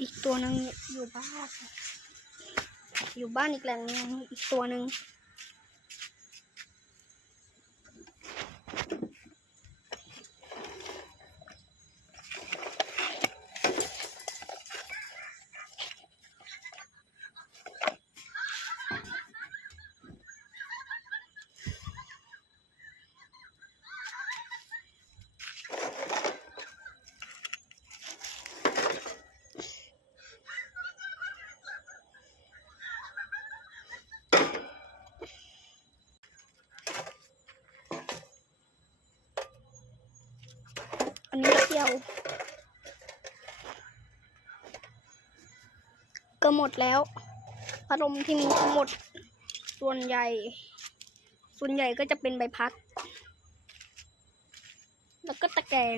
อีกตัวหนึ่งอยู่บ้านอีกแหล่งนึงอีกตัวหนึ่งอันนี้เที่ยวก็หมดแล้วพัดลมที่มีทั้งหมดส่วนใหญ่ก็จะเป็นใบพัดแล้วก็ตะแกรง